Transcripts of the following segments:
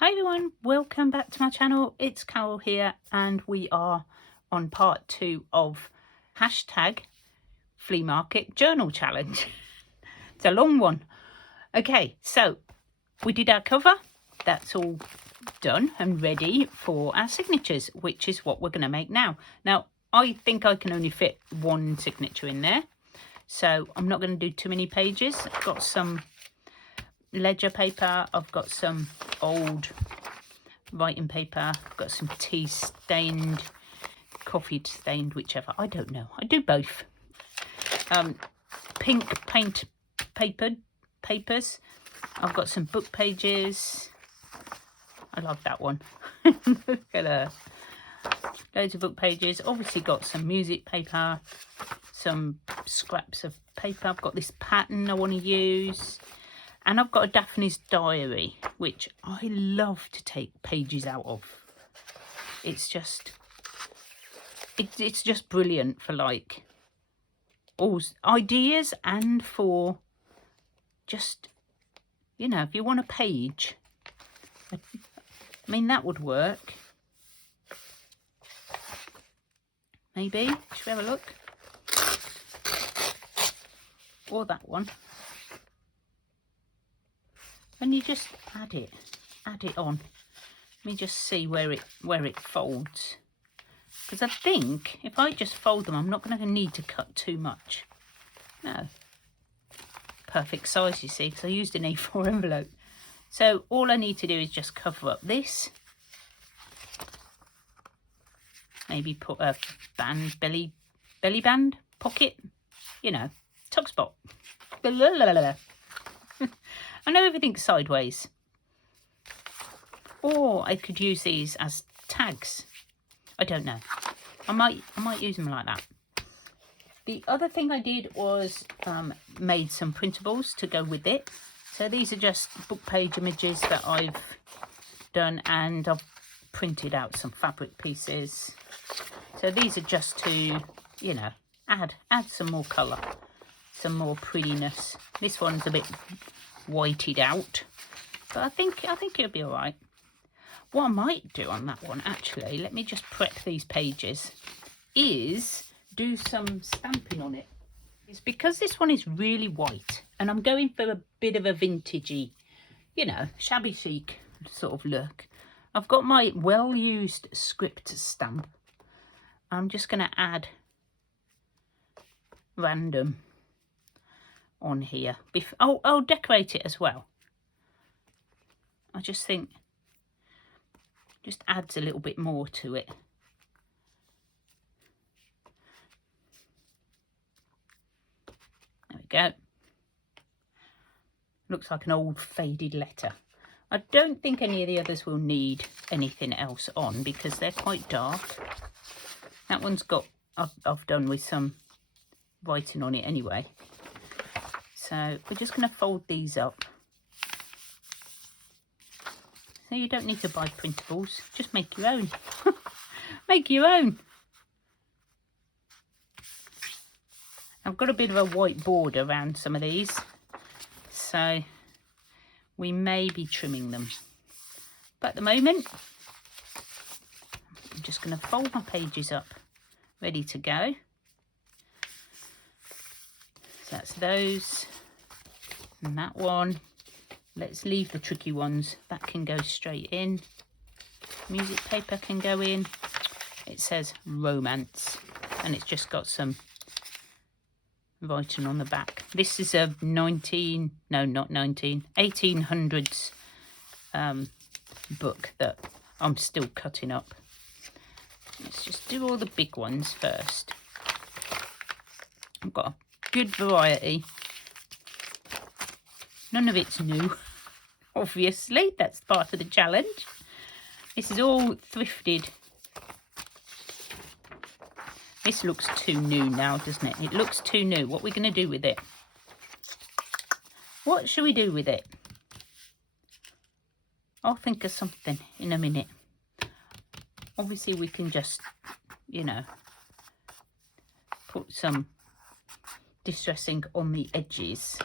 Hi everyone, welcome back to my channel. It's Carol here and we are on part 2 of hashtag flea market journal challenge. It's a long one. Okay, so we did our cover. That's all done and ready for our signatures, which is what we're going to make now. Now, I think I can only fit one signature in there, so I'm not going to do too many pages. I've got some ledger paper, I've got some old writing paper, I've got some tea stained, coffee stained, whichever, I don't know, I do both. Pink paint papers, I've got some book pages. I love that one. Look at her. Loads of book pages. Obviously got some music paper, some scraps of paper. I've got this pattern I want to use. And I've got a Daphne's diary, which I love to take pages out of. It's just brilliant for like all ideas and for just, you know, if you want a page. I mean, that would work. Maybe. Should we have a look? Or that one. And you just add it on. Let me just see where it folds. Because I think if I just fold them, I'm not going to need to cut too much. No. Perfect size, you see, because I used an A4 envelope. So all I need to do is just cover up this. Maybe put a belly band, pocket, you know, top spot. I know everything's sideways. Or I could use these as tags. I don't know. I might use them like that. The other thing I did was made some printables to go with it. So these are just book page images that I've done, and I've printed out some fabric pieces. So these are just to, you know, add some more colour, some more prettiness. This one's a bit whited out, but I think it'll be all right. What I might do on that one, actually, let me just prep these pages, is do some stamping on it. It's because this one is really white and I'm going for a bit of a vintagey, you know, shabby chic sort of look. I've got my well-used script stamp. I'm just going to add random on here. I'll decorate it as well. I just think just adds a little bit more to it. There we go. Looks like an old faded letter. I don't think any of the others will need anything else on because they're quite dark. That one's got, I've done with some writing on it anyway. So we're just going to fold these up. So you don't need to buy printables, just make your own. Make your own. I've got a bit of a white border around some of these, so we may be trimming them. But at the moment, I'm just going to fold my pages up, ready to go. So that's those, and that one. Let's leave the tricky ones. That can go straight in. Music paper can go in. It says romance, and it's just got some writing on the back. This is a 1800s book that I'm still cutting up. Let's just do all the big ones first. I've got a good variety. None of it's new, obviously. That's part of the challenge. This is all thrifted. This looks too new now, doesn't it? It looks too new. What are we going to do with it? What shall we do with it? I'll think of something in a minute. Obviously, we can just, you know, put some distressing on the edges.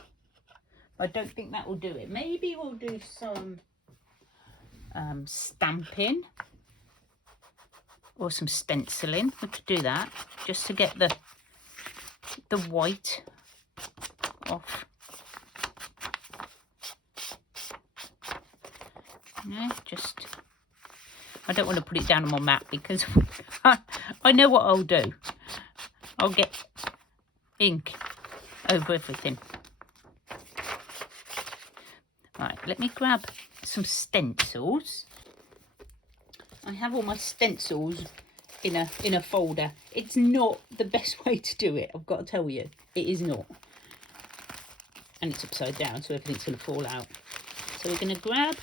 I don't think that will do it. Maybe we'll do some stamping or some stenciling. We could do that just to get the white off. Yeah, just, I don't want to put it down on my mat because I know what I'll do. I'll get ink over everything. Right, let me grab some stencils. I have all my stencils in a folder. It's not the best way to do it, I've got to tell you. It is not. And it's upside down, so everything's going to fall out. So we're going to grab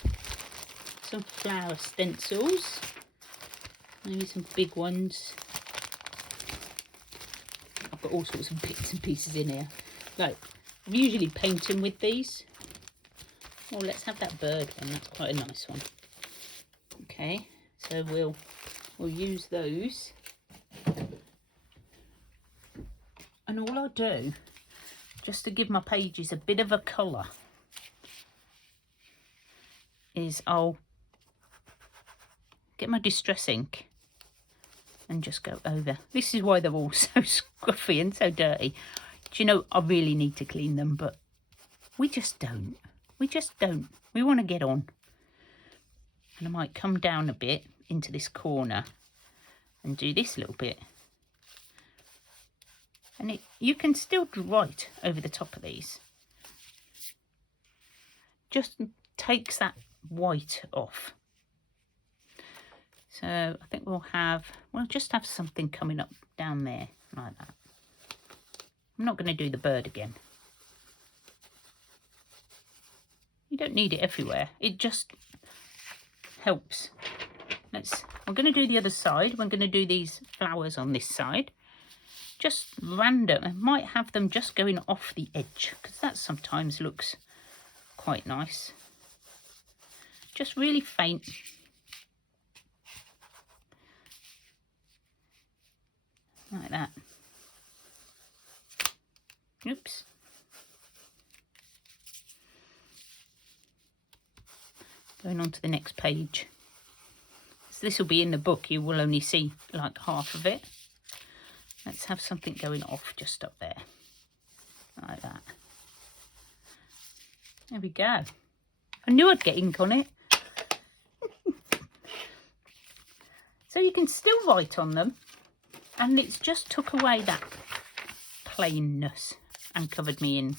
some flower stencils. Maybe some big ones. I've got all sorts of bits and pieces in here. Like, I'm usually painting with these. Oh, let's have that bird one. That's quite a nice one. Okay, so we'll use those. And all I'll do, just to give my pages a bit of a colour, is I'll get my distress ink and just go over. This is why they're all so scruffy and so dirty. Do you know, I really need to clean them, but we just don't. We just don't. We want to get on. And I might come down a bit into this corner and do this little bit. And you can still write over the top of these. Just takes that white off. So I think we'll just have something coming up down there like that. I'm not going to do the bird again. You don't need it everywhere. It just helps. I'm going to do the other side. We're going to do these flowers on this side. Just random. I might have them just going off the edge because that sometimes looks quite nice. Just really faint. Like that. Oops. Going on to the next page. So this will be in the book. You will only see like half of it. Let's have something going off just up there. Like that. There we go. I knew I'd get ink on it. So you can still write on them. And it's just took away that plainness and covered me in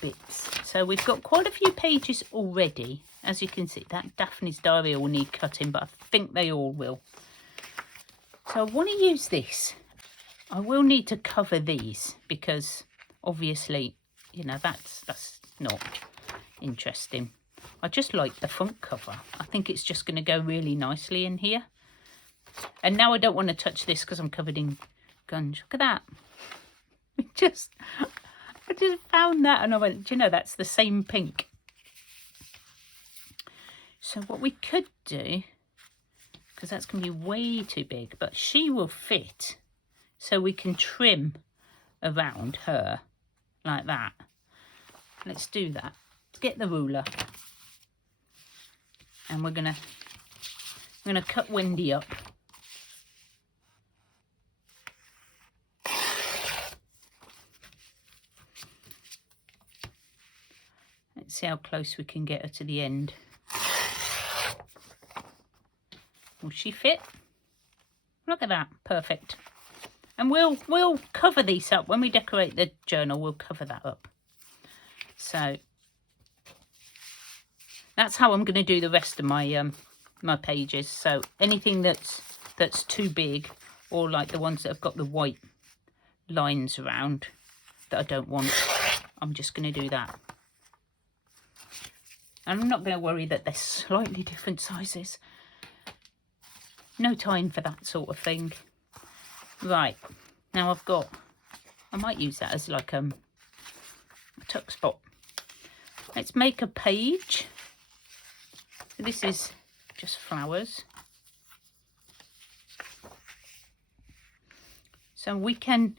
bits. So we've got quite a few pages already. As you can see, that Daphne's Diary will need cutting, but I think they all will. So I want to use this. I will need to cover these because obviously, you know, that's not interesting. I just like the front cover. I think it's just going to go really nicely in here. And now I don't want to touch this because I'm covered in gunge. Look at that. I just found that and I went, do you know, that's the same pink. So what we could do, because that's going to be way too big, but she will fit, so we can trim around her like that. Let's do that. Let's get the ruler. And we're gonna cut Wendy up. Let's see how close we can get her to the end. Will she fit? Look at that, perfect. And we'll cover these up when we decorate the journal. We'll cover that up. So that's how I'm going to do the rest of my my pages. So anything that's too big, or like the ones that have got the white lines around that I don't want, I'm just going to do that. And I'm not going to worry that they're slightly different sizes. No time for that sort of thing. Right, now I might use that as like a tuck spot. Let's make a page. This is just flowers. So we can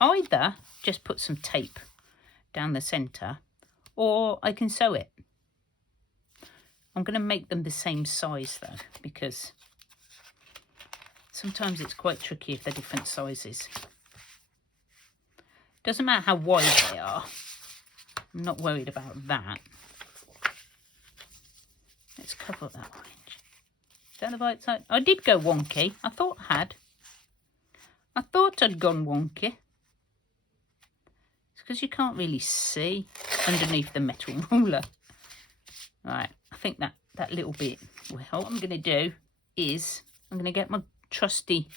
either just put some tape down the centre, or I can sew it. I'm going to make them the same size though, because sometimes it's quite tricky if they're different sizes. Doesn't matter how wide they are. I'm not worried about that. Let's cover up that orange. Is that the right side? I did go wonky. I thought I had. I thought I'd gone wonky. It's because you can't really see underneath the metal ruler. Right, I think that little bit will help. What I'm going to do is I'm going to get my trusty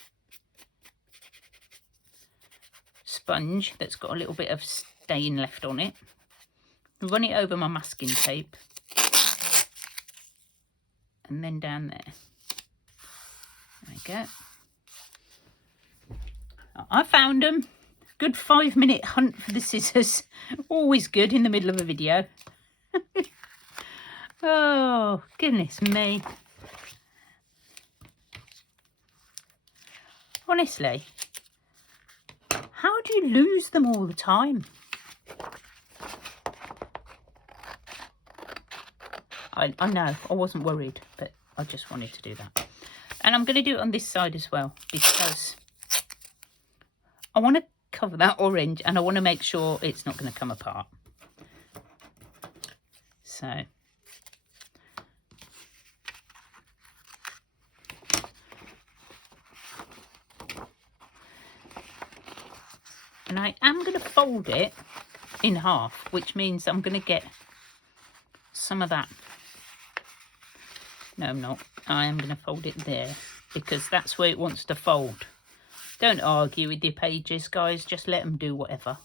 sponge that's got a little bit of stain left on it. Run it over my masking tape. And then down there. There we go. I found them. Good 5-minute hunt for the scissors. Always good in the middle of a video. Oh, goodness me. Honestly, how do you lose them all the time? I know, I wasn't worried, but I just wanted to do that. And I'm going to do it on this side as well, because I want to cover that orange and I want to make sure it's not going to come apart. So, and I am going to fold it in half, which means I'm going to get some of that. No, I'm not. I am going to fold it there because that's where it wants to fold. Don't argue with your pages, guys. Just let them do whatever.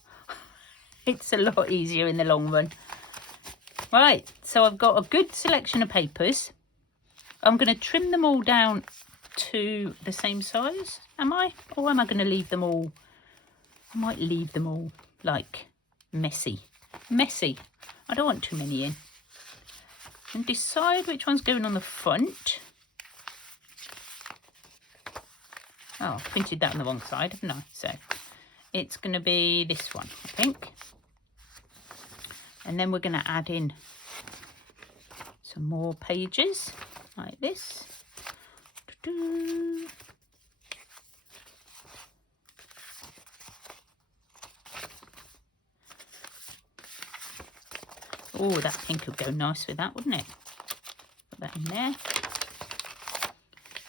It's a lot easier in the long run. Right, so I've got a good selection of papers. I'm going to trim them all down to the same size, am I? Or am I going to leave them all? I might leave them all like messy. Messy. I don't want too many in. And decide which one's going on the front. Oh, I printed that on the wrong side, haven't I? So it's going to be this one, I think. And then we're going to add in some more pages like this. Oh, that pink would go nice with that, wouldn't it? Put that in there.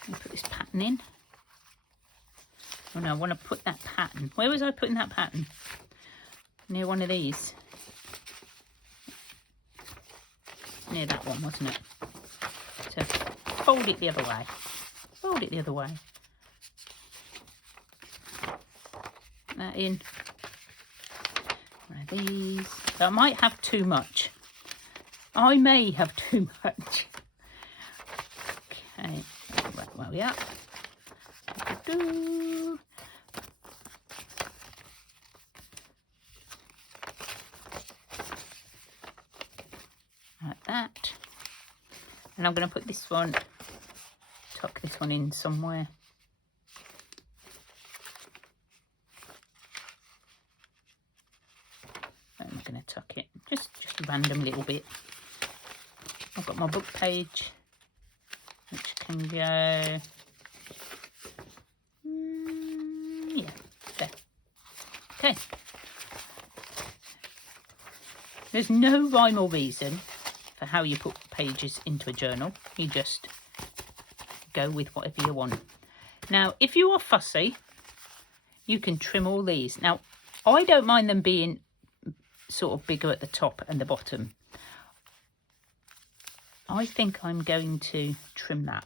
Put this pattern in. Oh no, I want to put that pattern. Where was I putting that pattern? Near one of these. Near that one, wasn't it? So fold it the other way. Fold it the other way. Put that in. One of these. I might have too much. I may have too much. Okay, right where we are. Like that. And I'm going to put this one, tuck this one in somewhere. I'm going to tuck it just a random little bit. I've got my book page, which can go, yeah, there. Okay. There's no rhyme or reason for how you put pages into a journal. You just go with whatever you want. Now, if you are fussy, you can trim all these. Now, I don't mind them being sort of bigger at the top and the bottom. I think I'm going to trim that.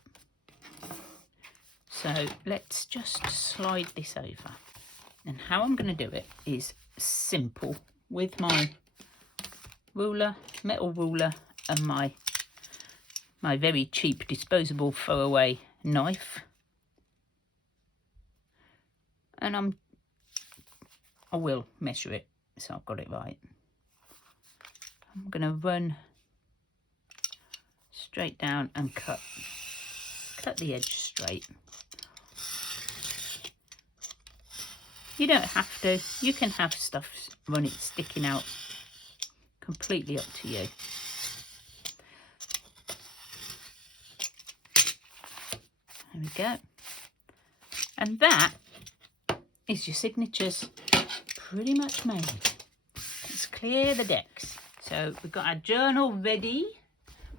So let's just slide this over. And how I'm going to do it is simple, with my ruler, metal ruler, and my very cheap disposable throwaway knife. And I will measure it so I've got it right. I'm going to run straight down and cut the edge straight. You don't have to. You can have stuff run it sticking out. Completely up to you. There we go. And that is your signatures pretty much made. Let's clear the decks. So we've got our journal ready.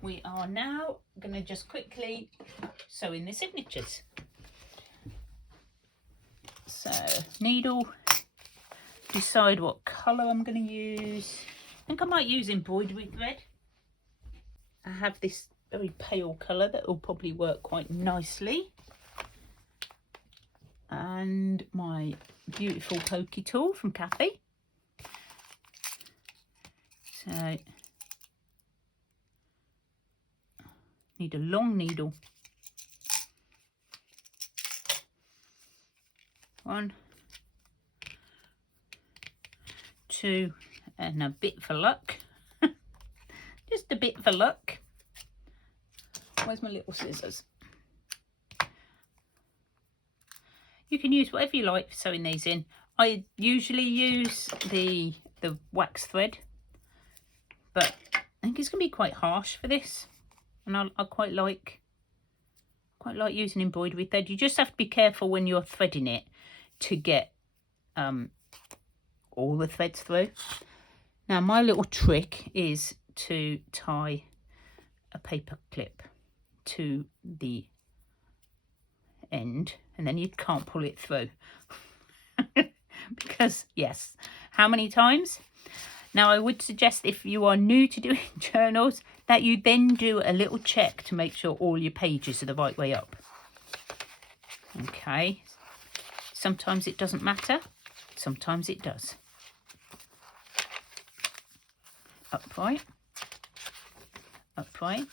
We are now going to just quickly sew in the signatures. So needle, decide what colour I'm going to use. I think I might use embroidery thread. I have this very pale colour that will probably work quite nicely. And my beautiful pokey tool from Crafty. So, need a long needle. 1, 2, and a bit for luck. Just a bit for luck. Where's my little scissors? You can use whatever you like for sewing these in. I usually use the wax thread, but I think it's going to be quite harsh for this, and I quite like using embroidery thread. You just have to be careful when you're threading it to get all the threads through. Now my little trick is to tie a paper clip to the end, and then you can't pull it through. Because yes, how many times? Now I would suggest, if you are new to doing journals, that you then do a little check to make sure all your pages are the right way up. Okay, sometimes it doesn't matter, sometimes it does. Upright, upright,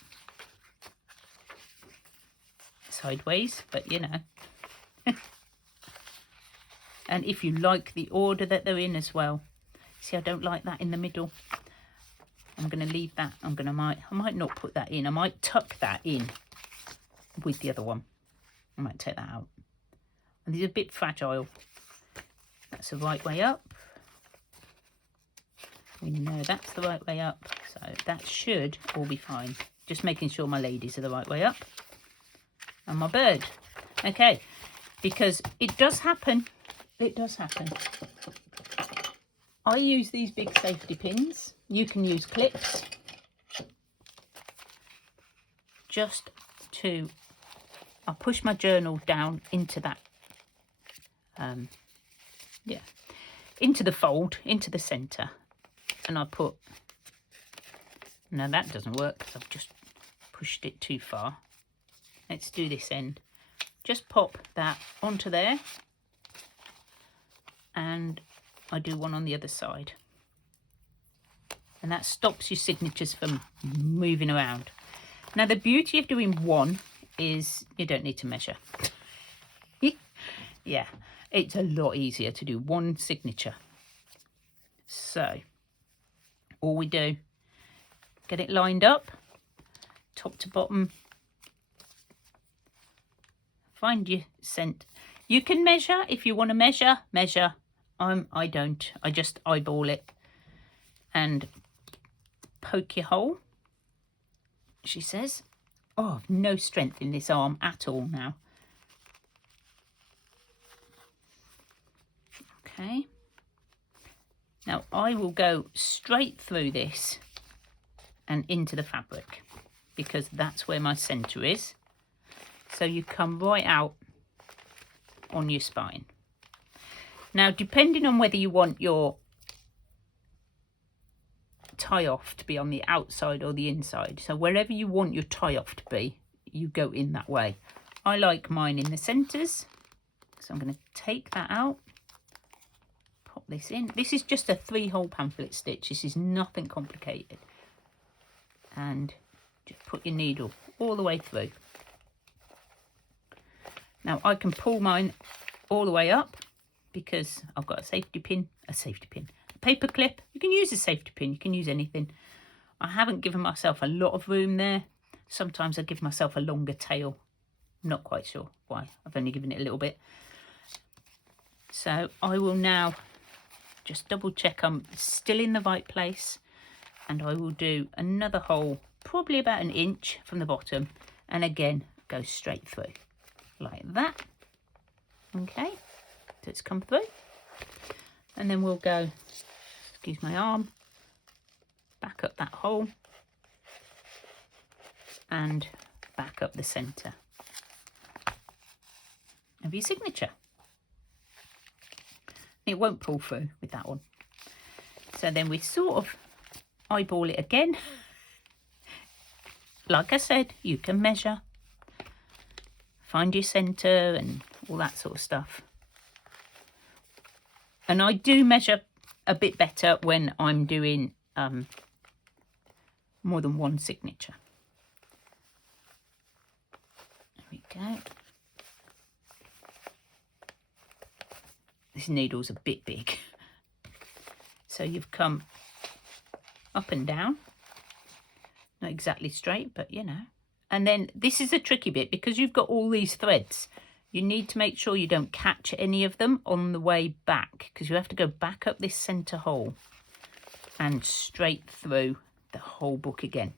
sideways, but you know. And if you like the order that they're in as well. See, I don't like that in the middle. I'm going to leave that. I might not put that in. I might tuck that in with the other one. I might take that out. And these are a bit fragile. That's the right way up. We know that's the right way up. So that should all be fine. Just making sure my ladies are the right way up. And my bird. Okay. Because it does happen. It does happen. I use these big safety pins. You can use clips. Just to, I'll push my journal down into that, into the fold, into the centre. And I put, no, that doesn't work because I've just pushed it too far. Let's do this end. Just pop that onto there. And I do one on the other side. And that stops your signatures from moving around. Now the beauty of doing one is you don't need to measure. Yeah, it's a lot easier to do one signature. So all we do, get it lined up, top to bottom. Find your scent. You can measure if you want to measure. I don't. I just eyeball it and poke your hole, she says. Oh, no strength in this arm at all now. Okay. Now I will go straight through this and into the fabric because that's where my centre is. So you come right out on your spine. Now, depending on whether you want your tie-off to be on the outside or the inside, so wherever you want your tie-off to be, you go in that way. I like mine in the centres, so I'm going to take that out, pop this in. This is just a 3-hole pamphlet stitch. This is nothing complicated. And just put your needle all the way through. Now, I can pull mine all the way up, because I've got a safety pin, a paper clip. You can use a safety pin, you can use anything. I haven't given myself a lot of room there. Sometimes I give myself a longer tail. I'm not quite sure why. I've only given it a little bit. So I will now just double check I'm still in the right place, and I will do another hole, probably about 1 inch from the bottom, and again go straight through. like that. Okay, so it's come through. And then we'll go, excuse my arm, back up that hole and back up the centre of your signature. It won't pull through with that one. So then we sort of eyeball it again. Like I said, you can measure, find your centre and all that sort of stuff. And I do measure a bit better when I'm doing more than one signature. There we go. This needle's a bit big. So you've come up and down. Not exactly straight, but you know. And then this is a tricky bit because you've got all these threads. You need to make sure you don't catch any of them on the way back, because you have to go back up this centre hole and straight through the whole book again.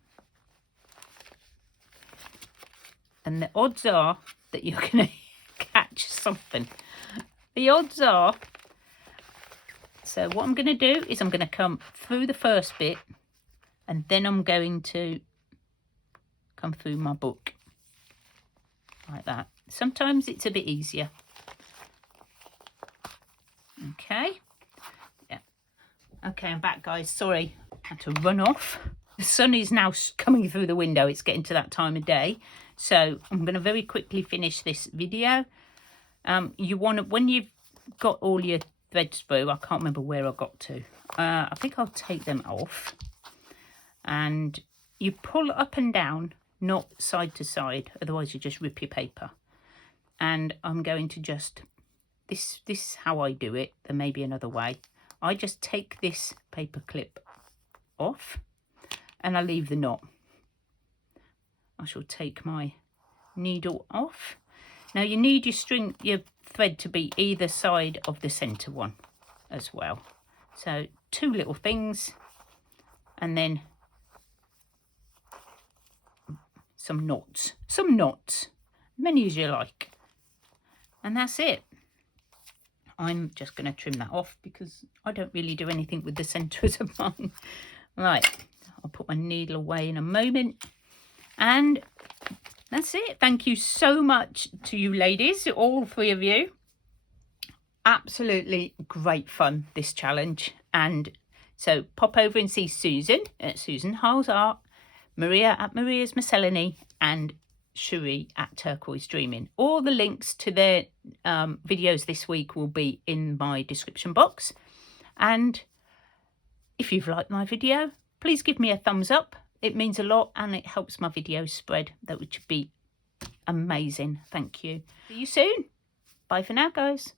And the odds are that you're going to catch something. The odds are. So what I'm going to do is I'm going to come through the first bit and then I'm going to come through my book like that. Sometimes it's a bit easier. Okay. Yeah. Okay, I'm back, guys. Sorry, I had to run off. The sun is now coming through the window. It's getting to that time of day. So I'm going to very quickly finish this video. You want to, when you've got all your threads through, I can't remember where I got to. I think I'll take them off. And you pull up and down, not side to side. Otherwise, you just rip your paper. And I'm going to just, this is how I do it. There may be another way. I just take this paper clip off and I leave the knot. I shall take my needle off. Now you need your thread to be either side of the centre one as well. So 2 little things and then some knots, many as you like. And that's it. I'm just going to trim that off because I don't really do anything with the centres of mine. Right, I'll put my needle away in a moment. And that's it. Thank you so much to you ladies, all 3 of you. Absolutely great fun, this challenge. And so pop over and see Susan at Susan Hiles Art, Maria at Maria's Miscellany, and Cherie at Turquoise Dreaming. All the links to their videos this week will be in my description box. And if you've liked my video, please give me a thumbs up. It means a lot and it helps my videos spread. That would be amazing. Thank you. See you soon. Bye for now, guys.